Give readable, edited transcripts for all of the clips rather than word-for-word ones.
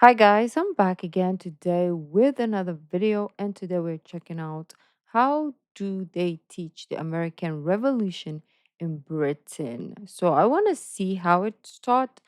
Hi guys, I'm back again today with another video, and today we're checking out how do they teach the American Revolution in Britain. So I want to see how it's taught,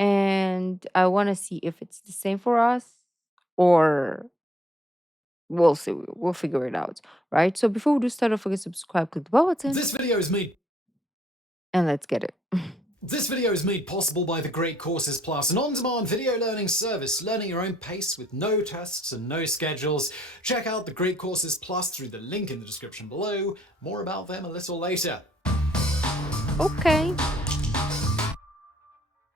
and I want to see if it's the same for us, or we'll see. We'll figure it out, right? So before we do start, don't forget to subscribe, click the bell button, This video is made and let's get it. This video is made possible by the Great Courses Plus, an on-demand video learning service, learning your own pace with no tests and no schedules. Check out the Great Courses Plus through the link in the description below. More about them a little later. Okay.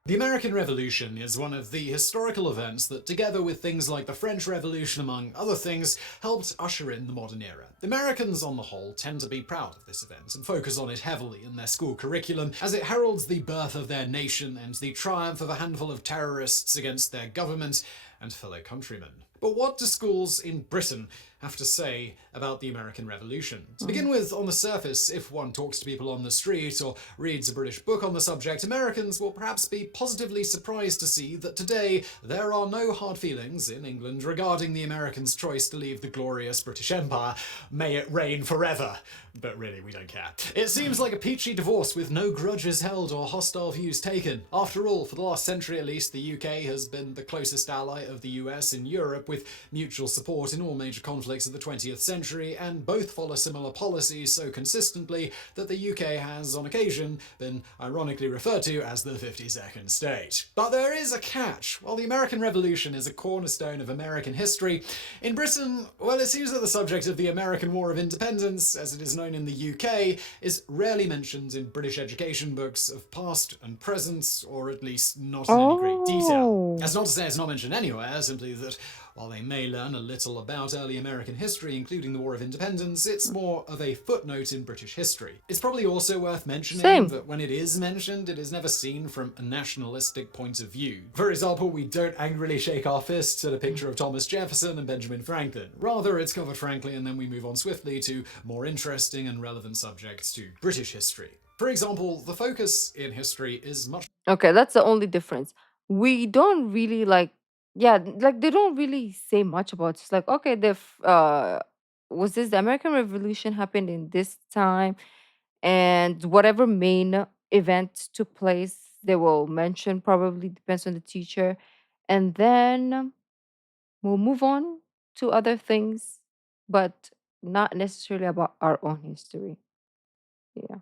The American Revolution is one of the historical events that, together with things like the French Revolution among other things, helped usher in the modern era. Americans, on the whole, tend to be proud of this event and focus on it heavily in their school curriculum, as it heralds the birth of their nation and the triumph of a handful of terrorists against their government and fellow countrymen. But what do schools in Britain have to say about the American Revolution? To begin with, on the surface, if one talks to people on the street or reads a British book on the subject, Americans will perhaps be positively surprised to see that today there are no hard feelings in England regarding the Americans' choice to leave the glorious British Empire. May it reign forever. But really, we don't care. It seems like a peachy divorce with no grudges held or hostile views taken. After all, for the last century at least, the UK has been the closest ally of the US in Europe, with mutual support in all major conflicts of the 20th century, and both follow similar policies so consistently that the UK has, on occasion, been ironically referred to as the 52nd state. But there is a catch. While the American Revolution is a cornerstone of American history, in Britain, well, it seems that the subject of the American War of Independence, as it is known in the UK, is rarely mentioned in British education books of past and present, or at least not in any great detail. Oh, That's not to say it's not mentioned anywhere, simply that while they may learn a little about early American history, including the War of Independence, it's more of a footnote in British history. It's probably also worth mentioning same. that when it is mentioned, it is never seen from a nationalistic point of view. For example, we don't angrily shake our fists at a picture of Thomas Jefferson and Benjamin Franklin. Rather, it's covered frankly, and then we move on swiftly to more interesting and relevant subjects to British history. For example, the focus in history is much Okay, that's the only difference. We don't really like they don't really say much about it. It's like, okay, was this the American Revolution happened in this time, and whatever main event took place, they will mention, probably depends on the teacher, and then we'll move on to other things, but not necessarily about our own history. Yeah.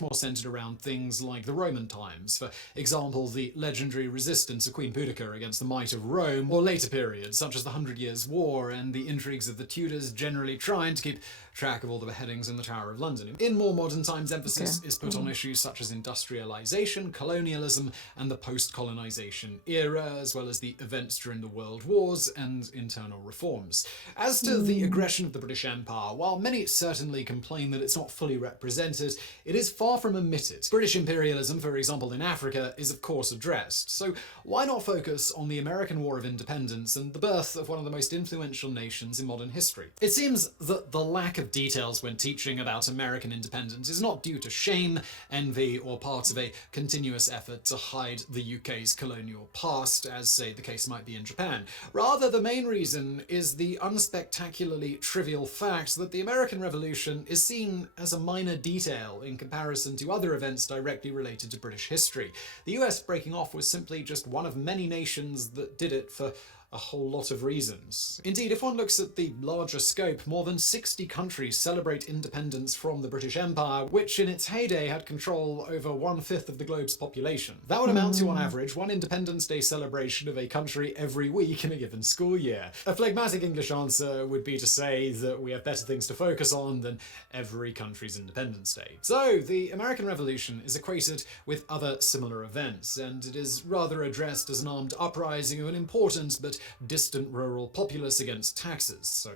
more centered around things like the Roman times, for example, the legendary resistance of Queen Boudicca against the might of Rome, or later periods such as the Hundred Years' War and the intrigues of the Tudors generally trying to keep track of all the beheadings in the Tower of London. In more modern times, Okay. emphasis is put on issues such as industrialization, colonialism, and the post-colonization era, as well as the events during the World Wars and internal reforms. As to the Mm. aggression of the British Empire, while many certainly complain that it's not fully represented, it is far from omitted. British imperialism, for example, in Africa, is of course addressed. So why not focus on the American War of Independence and the birth of one of the most influential nations in modern history? It seems that the lack of details when teaching about American independence is not due to shame, envy, or part of a continuous effort to hide the UK's colonial past, as, say, the case might be in Japan. Rather, the main reason is the unspectacularly trivial fact that the American Revolution is seen as a minor detail in comparison to other events directly related to British history. The US breaking off was simply just one of many nations that did it for a whole lot of reasons. Indeed, if one looks at the larger scope, more than 60 countries celebrate independence from the British Empire, which in its heyday had control over 1/5 of the globe's population. That would amount to, on Mm. average, one Independence Day celebration of a country every week in a given school year. A phlegmatic English answer would be to say that we have better things to focus on than every country's Independence Day. So, the American Revolution is equated with other similar events, and it is rather addressed as an armed uprising of an important but distant rural populace against taxes, so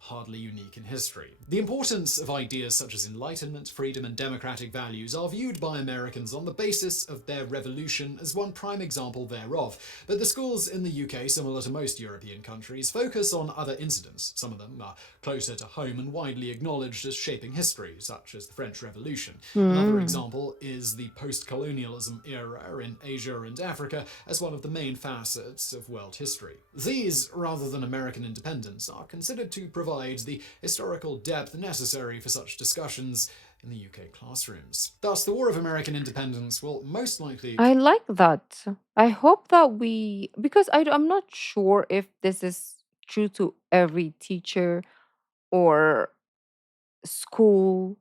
hardly unique in history. The importance of ideas such as enlightenment, freedom, and democratic values are viewed by Americans on the basis of their revolution as one prime example thereof, but the schools in the UK, similar to most European countries, focus on other incidents. Some of them are closer to home and widely acknowledged as shaping history, such as the French Revolution. Another Hmm. example is the post-colonialism era in Asia and Africa as one of the main facets of world history. These, rather than American independence, are considered to provide the historical depth necessary for such discussions in the UK classrooms. Thus, the War of American Independence will most likely. I like that. I hope that we, because I'm not sure if this is true to every teacher or school,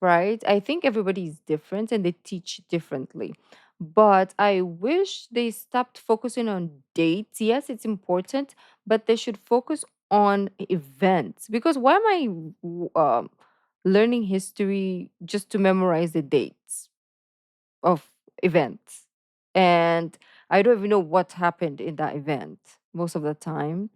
right? I think everybody is different and they teach differently. But I wish they stopped focusing on dates. Yes, it's important, but they should focus on events. Because why am I learning history just to memorize the dates of events? And I don't even know what happened in that event most of the time.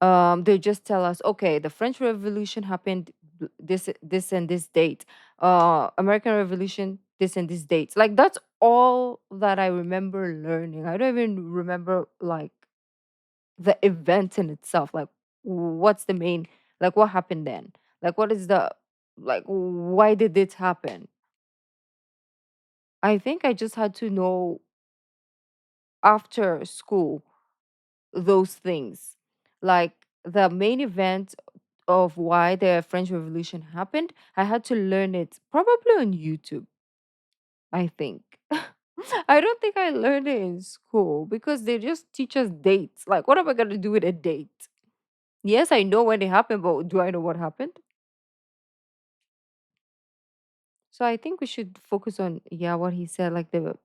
They just tell us, okay, the French Revolution happened this and this date. American Revolution this and this date. Like that's all that I remember learning. I don't even remember like the event in itself. Like what's the main, like what happened then? Like what is the, like why did it happen? I think I just had to know after school those things. Like the main event of why the French Revolution happened, I had to learn it probably on YouTube, I think. I don't think I learned it in school because they just teach us dates. Like, what am I going to do with a date? Yes, I know when it happened, but do I know what happened? So I think we should focus on, yeah, what he said, like the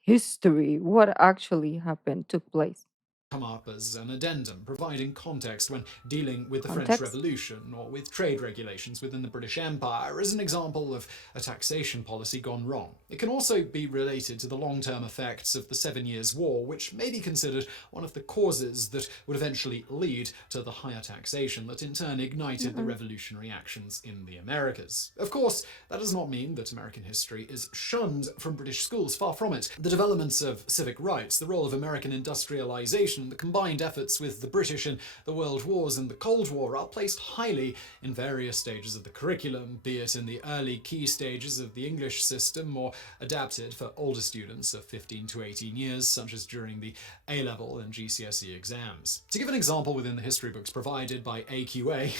history, what actually happened, took place. Come up as an addendum, providing context when dealing with the French Context. Revolution or with trade regulations within the British Empire as an example of a taxation policy gone wrong. It can also be related to the long-term effects of the Seven Years' War, which may be considered one of the causes that would eventually lead to the higher taxation that in turn ignited the Mm-mm. revolutionary actions in the Americas. Of course, that does not mean that American history is shunned from British schools, far from it. The developments of civic rights, the role of American industrialization, the combined efforts with the British in the World Wars and the Cold War are placed highly in various stages of the curriculum, be it in the early key stages of the English system or adapted for older students of 15 to 18 years, such as during the A-level and GCSE exams. To give an example within the history books provided by AQA,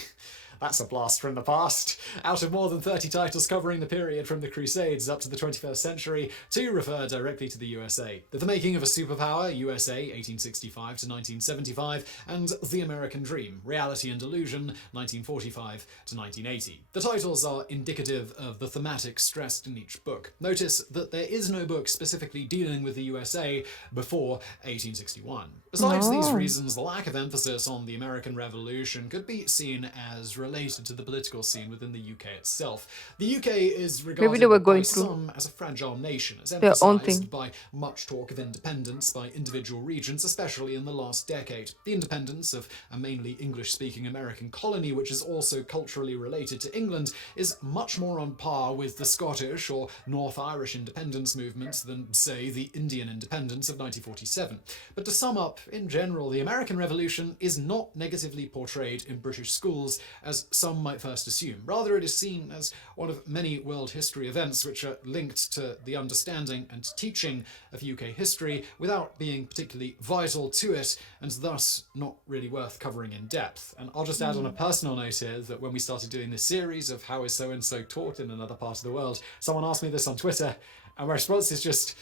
that's a blast from the past. Out of more than 30 titles covering the period from the Crusades up to the 21st century, two refer directly to the USA. The Making of a Superpower, USA 1865 to 1975, and The American Dream, Reality and Delusion 1945 to 1980. The titles are indicative of the thematic stressed in each book. Notice that there is no book specifically dealing with the USA before 1861. Besides these No. reasons, the lack of emphasis on the American Revolution could be seen as related to the political scene within the UK itself. The UK is Maybe they were regarded by going through some as a fragile nation, as their own emphasised thing. by much talk of independence by individual regions, especially in the last decade. The independence of a mainly English-speaking American colony, which is also culturally related to England, is much more on par with the Scottish or North Irish independence movements than, say, the Indian independence of 1947. But to sum up, in general, the American Revolution is not negatively portrayed in British schools as some might first assume. Rather, it is seen as one of many world history events which are linked to the understanding and teaching of UK history without being particularly vital to it, and thus not really worth covering in depth. And I'll just add on a Mm. personal note here that when we started doing this series of how is so-and-so taught in another part of the world, someone asked me this on Twitter, and my response is just,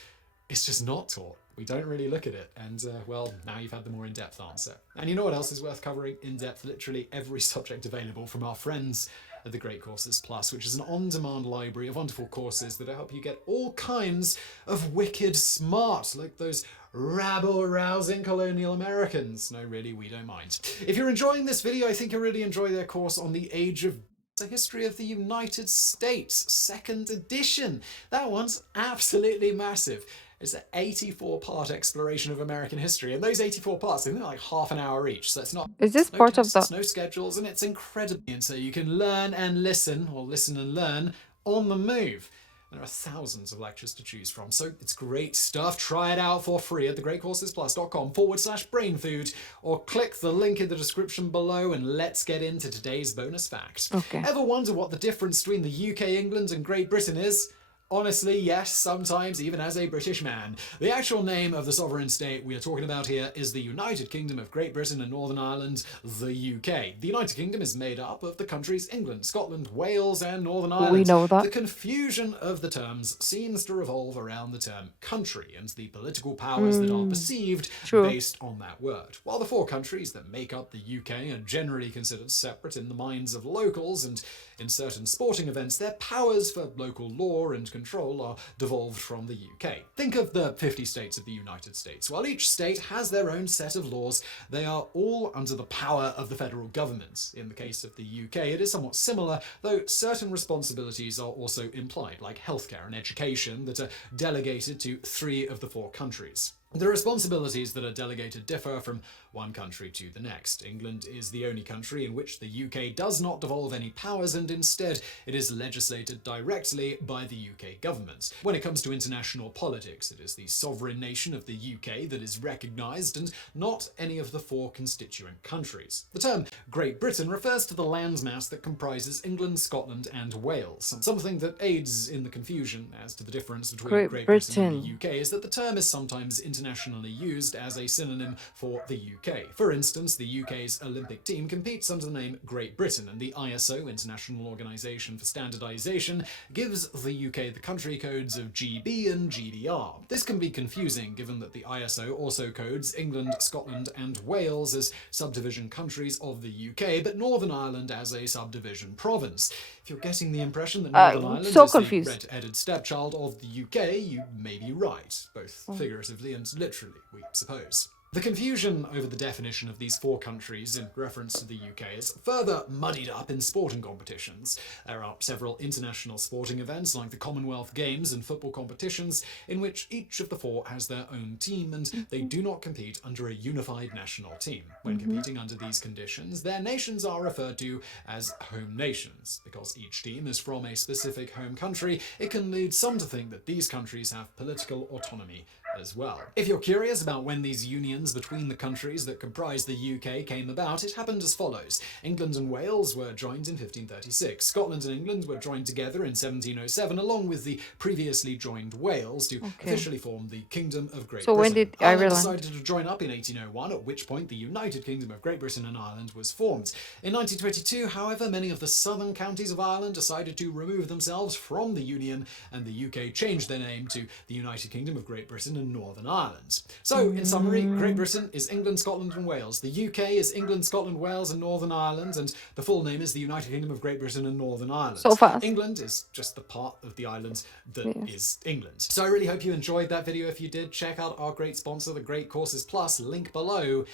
it's just not taught. We don't really look at it. And, well, now you've had the more in-depth answer. And you know what else is worth covering in depth? Literally every subject available from our friends at the Great Courses Plus, which is an on-demand library of wonderful courses that help you get all kinds of wicked smart, like those rabble-rousing colonial Americans. No, really, we don't mind. If you're enjoying this video, I think you'll really enjoy their course on the Age of the History of the United States, second edition. That one's absolutely massive. It's an 84-part exploration of American history, and those 84 parts, they're like half an hour each, so it's not Is this no part of the? tests, no schedules, and it's incredibly. And so you can learn and listen, or listen and learn, on the move. There are thousands of lectures to choose from, so it's great stuff. Try it out for free at thegreatcoursesplus.com/brainfood, or click the link in the description below, and let's get into today's bonus fact. Okay. Ever wonder what the difference between the UK, England, and Great Britain is? Honestly, yes, sometimes, even as a British man. The actual name of the sovereign state we are talking about here is the United Kingdom of Great Britain and Northern Ireland, the UK. The United Kingdom is made up of the countries England, Scotland, Wales, and Northern We Ireland. know that. The confusion of the terms seems to revolve around the term country and the political powers that are perceived True. based on that word. While the four countries that make up the UK are generally considered separate in the minds of locals, and in certain sporting events, their powers for local law and control are devolved from the UK. Think of the 50 states of the United States. While each state has their own set of laws, they are all under the power of the federal government. In the case of the UK, it is somewhat similar, though certain responsibilities are also implied, like healthcare and education, that are delegated to 3 of the 4 countries. The responsibilities that are delegated differ from one country to the next. England is the only country in which the UK does not devolve any powers, and instead it is legislated directly by the UK government. When it comes to international politics, it is the sovereign nation of the UK that is recognised, and not any of the 4 constituent countries. The term Great Britain refers to the landmass that comprises England, Scotland, and Wales. Something that aids in the confusion as to the difference between Great Great Britain and the Britain. UK is that the term is sometimes internationally used as a synonym for the UK. For instance, the UK's Olympic team competes under the name Great Britain, and the ISO, International Organisation for Standardisation, gives the UK the country codes of GB and GDR. This can be confusing given that the ISO also codes England, Scotland, and Wales as subdivision countries of the UK, but Northern Ireland as a subdivision province. If you're getting the impression that Northern Ireland So is the confused. red-headed stepchild of the UK, you may be right, both Oh. figuratively and literally, we suppose. The confusion over the definition of these 4 countries in reference to the UK is further muddied up in sporting competitions. There are several international sporting events like the Commonwealth Games and football competitions in which each of the 4 has their own team, and they do not compete under a unified national team. When competing under these conditions, their nations are referred to as home nations. Because each team is from a specific home country, it can lead some to think that these countries have political autonomy as well. If you're curious about when these unions between the countries that comprise the UK came about, it happened as follows. England and Wales were joined in 1536. Scotland and England were joined together in 1707, along with the previously joined Wales, to Okay. officially form the Kingdom of Great So when Britain. did Ireland Ireland? decided to join up in 1801, at which point the United Kingdom of Great Britain and Ireland was formed. In 1922, however, many of the southern counties of Ireland decided to remove themselves from the Union, and the UK changed their name to the United Kingdom of Great Britain and Northern Ireland. So, in summary, Great Britain is England, Scotland, and Wales. The UK is England, Scotland, Wales, and Northern Ireland, and the full name is the United Kingdom of Great Britain and Northern Ireland. So fast. England is just the part of the island that Yes. is England. So I really hope you enjoyed that video. If you did, check out our great sponsor, the Great Courses Plus, link below.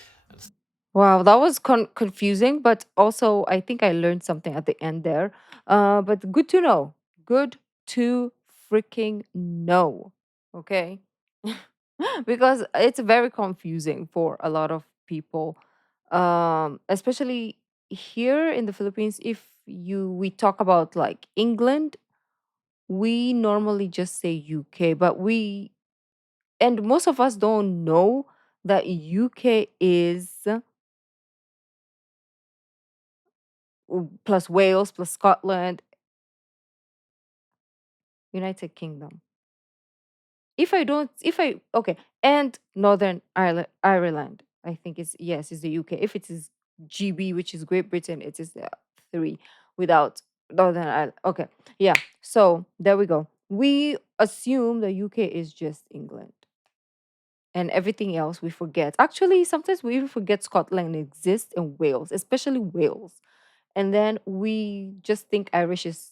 Wow, that was confusing, but also I think I learned something at the end there. But good to know. Good to freaking know. Okay. Because it's very confusing for a lot of people. Especially here in the Philippines, if we talk about like England, we normally just say UK, but and most of us don't know that UK is plus Wales plus Scotland, United Kingdom. If I don't, if I okay, and Northern Ireland, I think it's yes, is the UK. If it is GB, which is Great Britain, it is the 3 without Northern Ireland. Okay, yeah. So there we go. We assume the UK is just England, and everything else we forget. Actually, sometimes we even forget Scotland exists and Wales, especially Wales. And then we just think Irish is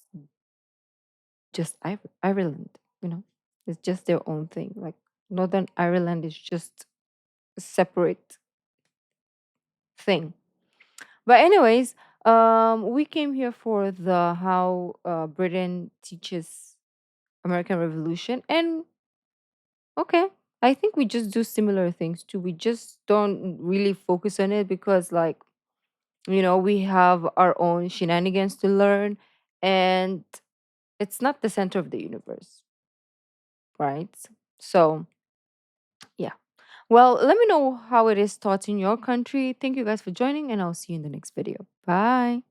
just Ireland, you know, it's just their own thing. Like Northern Ireland is just a separate thing. But anyways, we came here for the how Britain teaches American Revolution, and Okay. I think we just do similar things too. We just don't really focus on it because, like, we have our own shenanigans to learn, and it's not the center of the universe, right? So, yeah. Well, let me know how it is taught in your country. Thank you guys for joining, and I'll see you in the next video. Bye.